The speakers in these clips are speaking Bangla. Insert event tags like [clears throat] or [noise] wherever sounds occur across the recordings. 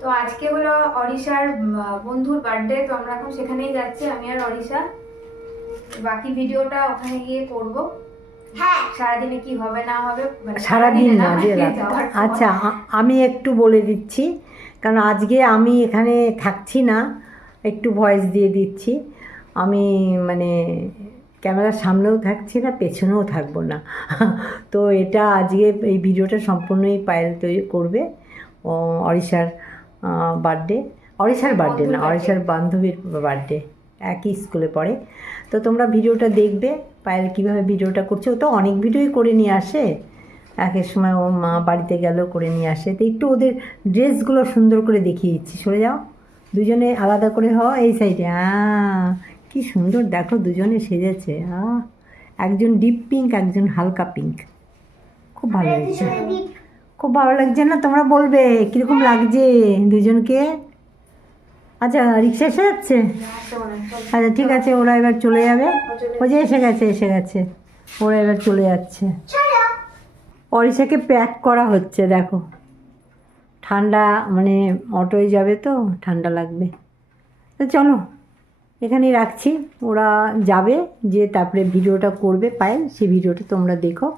তো আজকে হলো অরিশার বন্ধুর বার্থডে তো আমরা এখন সেখানেই যাচ্ছি আমি আর অরিশা। বাকি ভিডিওটা ওখানে গিয়ে করব। হ্যাঁ। সারাদিনে কি হবে না হবে মানে সারাদিন না সারাদিনে। আচ্ছা আমি একটু বলে দিচ্ছি কারণ আজকে আমি এখানে থাকছি না একটু ভয়েস দিয়ে দিচ্ছি। আমি মানে ক্যামেরার সামনেও থাকছি না পেছনেও থাকব না। তো এটা আজকে এই ভিডিওটা সম্পূর্ণই পায়েল তৈরি করবে ও অরিশার বার্থডে অরিশার বার্থডে না অরিশার বান্ধবীর বার্থডে একই স্কুলে পড়ে। তো তোমরা ভিডিওটা দেখবে পায়েল কীভাবে ভিডিওটা করছে। ও তো অনেক ভিডিওই করে নিয়ে আসে। একের সময় ও মা বাড়িতে গেলেও করে নিয়ে আসে। তো একটু ওদের ড্রেসগুলো সুন্দর করে দেখিয়ে দিচ্ছি। সরে যাও। দুজনে আলাদা করে হওয়া এই সাইডে আহ কি সুন্দর। দেখো দুজনে সেজেছে। আহ একজন ডিপ পিঙ্ক একজন হালকা পিঙ্ক খুব ভালো লাগছে খুব ভালো লাগছে না? তোমরা বলবে, কীরকম লাগছে দুজনকে? আচ্ছা রিক্সা এসে যাচ্ছে? আচ্ছা ঠিক আছে, ওরা এবার চলে যাবে। ও যে এসে গেছে এসে গেছে। ওরা এবার চলে যাচ্ছে। অরিশাকে প্যাক করা হচ্ছে, দেখো। ঠান্ডা মানে অটোয় যাবে তো, ঠান্ডা লাগবে। তো চলো, এখানেই রাখছি। ওরা যাবে, যে তারপরে ভিডিওটা করবে পায়েল সেই ভিডিওটা তোমরা দেখো।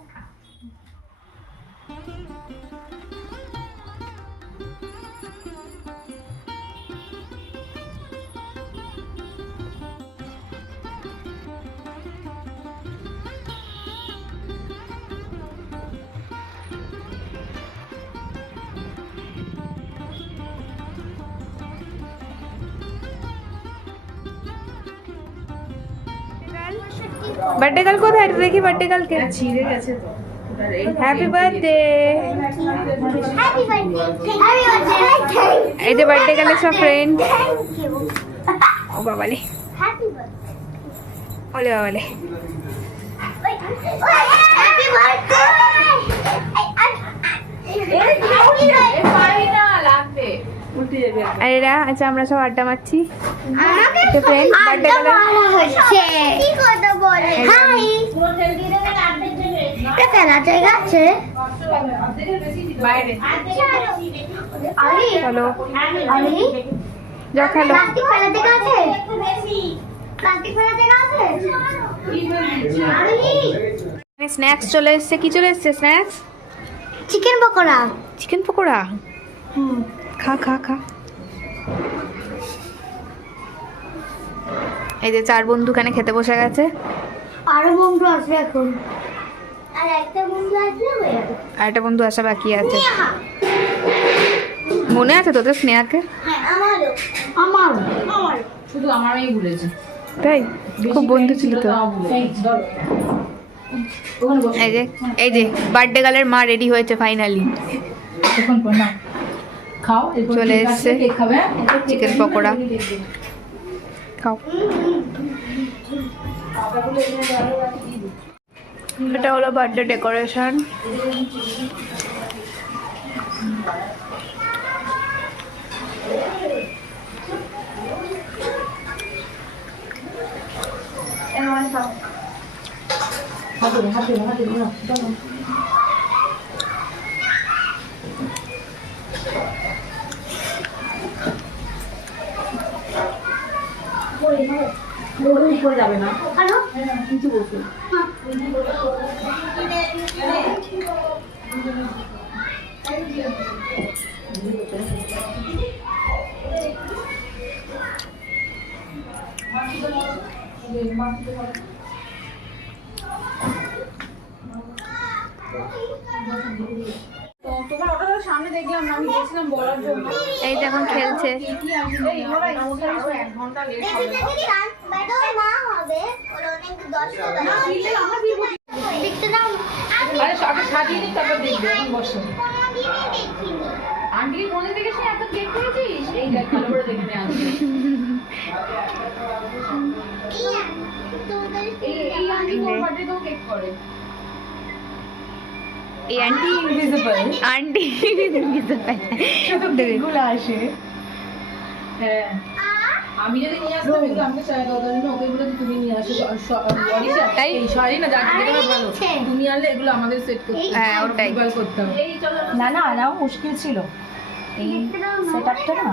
বার্থডে কাল কোথায় এটা দেখি বার্থডে কালকে ছিঁড়ে গেছে তো happy birthday happy birthday happy birthday এই যে বার্থডে কালের সব ফ্রেন্ড থ্যাংক ইউ ও বাবালে হ্যাপি বার্থডে ওলে বাবালে হ্যাপি বার্থডে আর এরা আচ্ছা আমরা সব আড্ডা মারছি। চলো খেলো। স্ন্যাক্স চলে এসছে। কি চলে এসছে snacks chicken pakora. Chicken pakora? খা খা খা। এই যে চার বন্ধু খানে খেতে বসে গেছে? আরও বন্ধু আসবে এখন। আর একটা বন্ধু হয়ে আর একটা বন্ধু আসা বাকি আছে। মনে আছে তোদের স্নেহাকে? হ্যাঁ আমারও। আমার আমার শুধু আমারই ভুলেছে। তাই? খুব বন্ধু ছিল তো। এই যে এই যে বার্থডে গালের মা রেডি হয়েছে ফাইনালি তখন পর না। খাও চলে এসছে। চিকেন পকোড়া। খাও। এটা হলো বার্থডে ডেকোরেশন হাত ধরে হাত ধরে হাত উপরে যাবে না। নিচে বসে তোমার অটোটা সামনে দেখলাম না আমি গেছিলাম বলার জন্য। এই যে এখন খেলছে। এই ওরা আমাদের আরও এক ঘণ্টা লেট হবে ম্যাডাম মা হবে। ওর অনেক দশ দিলে আমরা দিব দেখতে দাও। আমি আরে আগে সাজিয়ে দিই তারপর দেখবে। এখন বসো। কোনোদিনই দেখিনি। আন্টি মনে থেকে সে এত কেক করেছিস এই দেখ ভালো করে দেখে নে এই এই আন্টি কোন বার্থডে তো কেক করে? এই আন্টি ইনভিজিবল আন্টি শুধু কেকগুলো আসে। হ্যাঁ। আমি যদি নিয়ে আসতাম কিন্তু আমাকে চাই দাও তাহলে ওকে বলে তুমি নিয়ে আসো অরিশা। তাই? এই সরি না যাকে যেটা ভালো। তুমি আনলে এগুলো আমাদের সেট করতে হ্যাঁ, ওটাই। করতে হবে না না আনাও মুশকিল ছিল। এই সেট আপটা না।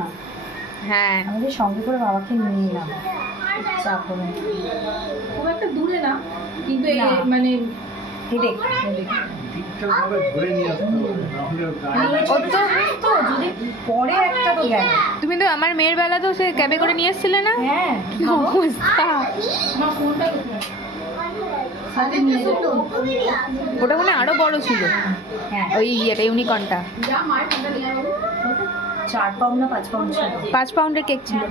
হ্যাঁ। আমাদের সঙ্গে করে বাবাকে নিয়ে নিলাম চাপ হবে খুব একটা দূরে না। কিন্তু এই মানে হেডেক ঠিকঠাকভাবে ধরে নিয়ে আসতে হবে নাহলে ওর গায়ে ওর তো তো যদি পরে একটা তো গেল তুমি তো আমার মেয়ের বেলা তো সে ক্যাবে করে নিয়ে এসেছিলে না? হ্যাঁ কি অবস্থা? ফোনটা ওটা মনে আরও বড় ছিল। হ্যাঁ। ওই ইয়েটা ইউনিকর্নটা। চার পাউন্ড না পাঁচ পাউন্ড ছিল? পাঁচ পাউন্ডের কেক ছিল।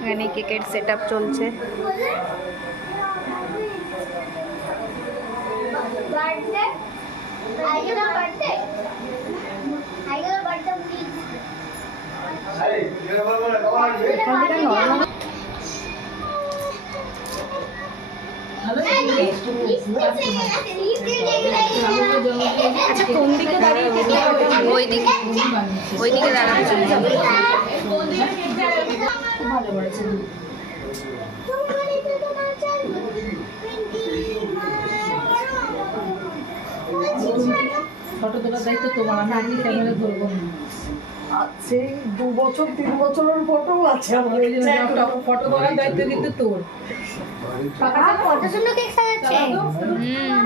এখানে কেকের সেট আপ চলছে বার্থডে আচ্ছা কোন দিকে দাঁড়িয়ে ওই দিকে ওই দিকে দাঁড়াচ্ছে ভালো করেছে ফটো তোলার দায়িত্ব তোমার আমি আপনি ক্যামেরা ধরবো না। আছে দু বছর তিন বছরের ফটো আছে আমার। ফটো করার দায়িত্ব কিন্তু তোর। কত সুন্দর কেক সাজাচ্ছে? হুম।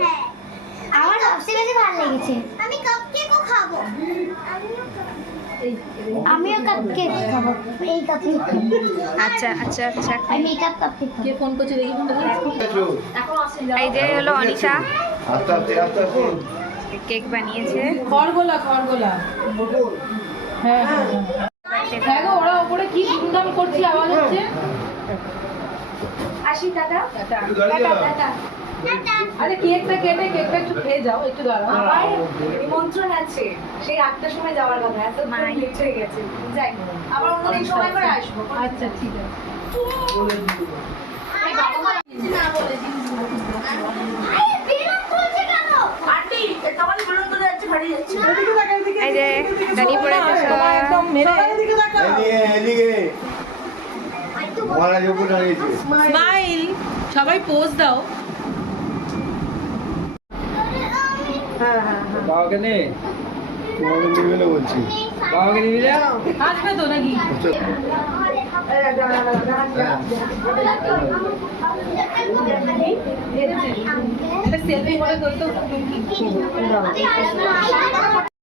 হ্যাঁ। আমার সবচেয়ে বেশি ভালো লেগেছে। আমি কাপকেকও খাব। আমিও কাপকেক খাব। এই কাপকেক আচ্ছা আচ্ছা আচ্ছা। কাপকেক কে ফোন করছে দেখি এই যে হলো অনিশা আস্তে আস্তে আস্তে আস্তে কেক বানিয়েছে। খড়গোলা খড়গোলা। হ্যাঁ হ্যাঁ ওপরে কি গুন্ডাম করছি আওয়াজ হচ্ছে? আসি দাদা দাঁড়িয়ে দাও। আরে কেকটা কেটে কেকটা একটু খেয়ে যাও একটু দাঁড়াও। নিমন্ত্রণ আছে। সেই আটটার সময় যাওয়ার কথা। এত মাই। লেট হয়ে গেছে। যাই আবার অন্যদিন সময় করে আসব। আচ্ছা ঠিক আছে। এই যে দাঁড়িয়ে পড়েছে সবাই একদম মেরে এদিকে এদিকে। মহারাজ উপর দাঁড়িয়েছে স্মাইল সবাই পোজ দাও। বাবাকে নে। তোমাকে বলছি। বাবাকে নিবি না আসবে তো নাকি? একটা সেলফি করে তোল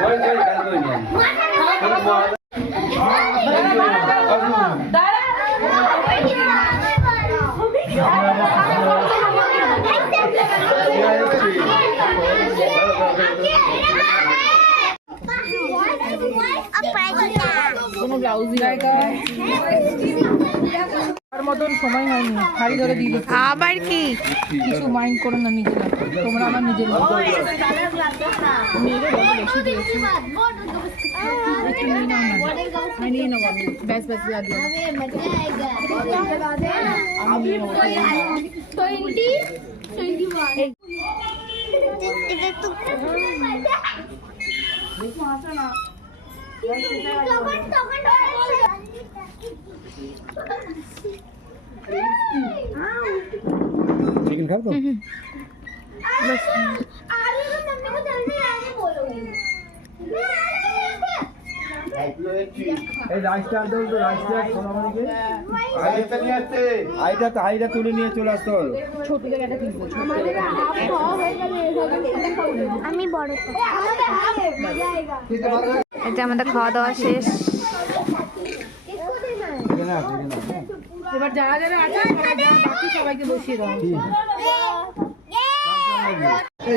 এই, এই, এই, সরি, সরি, কাজ করি না। দাঁড়া কোনো ব্লাউজই জায়গা আর মতন সময় হয়নি। হাড়ি ধরে দিয়ে দিচ্ছি। আবার কি? কিছু মাইন্ড করো না নিজেরা। তোমরা আমার নিজের মতো। মেয়েদের বড় বেশি দিয়েছি একটু নিয়ে নাও না নিয়ে নেব আমি ব্যাস ব্যাস দিও আমি নিয়ে নেব আসতে হাইটা তো হাইটা তুলে নিয়ে চলে আসতে এটা আমাদের খাওয়া দাওয়া শেষ এখানে আছে এখানে আছে এবার যারা যারা আছে বাকি সবাইকে বসিয়ে দাও।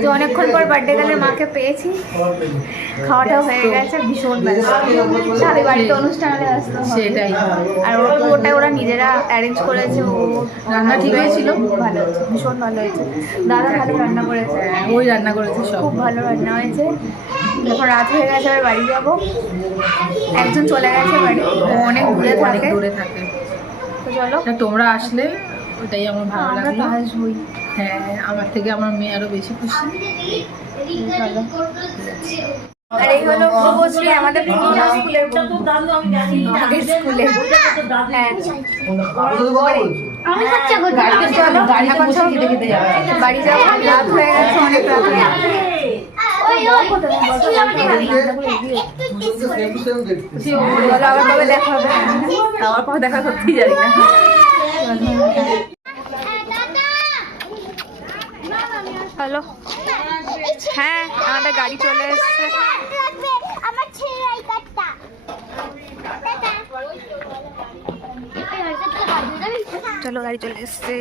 তো অনেকক্ষণ পর বার্থডে গালের মাকে পেয়েছি। খাওয়াটাও হয়ে গেছে ভীষণ তাহলে বাড়িতে অনুষ্ঠান হলে আসতে সেটাই। আর ওর পুরোটা ওরা নিজেরা অ্যারেঞ্জ করেছে ও রান্না ঠিক হয়েছিল? খুব ভালো হয়েছে ভীষণ ভালো হয়েছে। দাদা ভালো রান্না করেছে। ওই রান্না করেছে সব। খুব ভালো রান্না হয়েছে। যখন রাত হয়ে গেছে আবার বাড়ি যাব। একজন চলে গেছে বাড়ি ও অনেক দূরে থাকে। দূরে থাকে। তো চলো। তোমরা আসলে ওটাই আমার ভালো লাগল। তো হ্যাঁ আমার থেকে আমার মেয়ে আরও বেশি খুশি। আর এই হলো আমাদের স্কুলের আগের স্কুলে হ্যাঁ। আমি খরচা করব গাড়িতে চলো এখন সব বাড়ি যাব। রাত হয়ে গেছে অনেক রাত হয়ে গেছে ওই ওই বলো আবার কবে দেখা হবে। দেখা সত্যি জানি না। হ্যালো। হ্যাঁ আমাদের গাড়ি চলে এসছে। চলো গাড়ি চলে এসছে।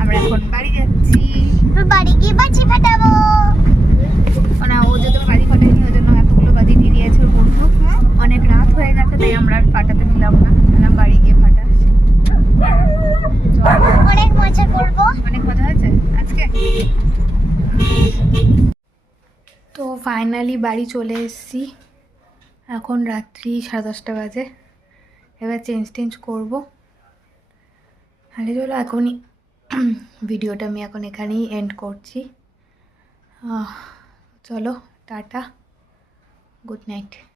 আমরা এখন বাড়ি যাচ্ছি। গিয়ে বাচ্চি ফাটাবো। মানে ও যেহেতু বাড়ি ফাটায়নি ওই জন্য এতগুলো বাজি দিয়ে দিয়েছে বন্ধু। অনেক রাত হয়ে গেছে তাই আমরা আর ফাটাতে নিলাম না। বললাম বাড়ি গিয়ে ফাটাস [laughs] অনেক মজা করব। অনেক মজা হয়েছে? আজকে? তো ফাইনালি বাড়ি চলে এসেছি। এখন রাত্রি সাড়ে দশটা বাজে। এবার চেঞ্জ টেঞ্জ করব। তাহলে চলো এখনই [clears throat] ভিডিওটা আমি এখন এখানেই এন্ড করছি। চলো টাটা গুড নাইট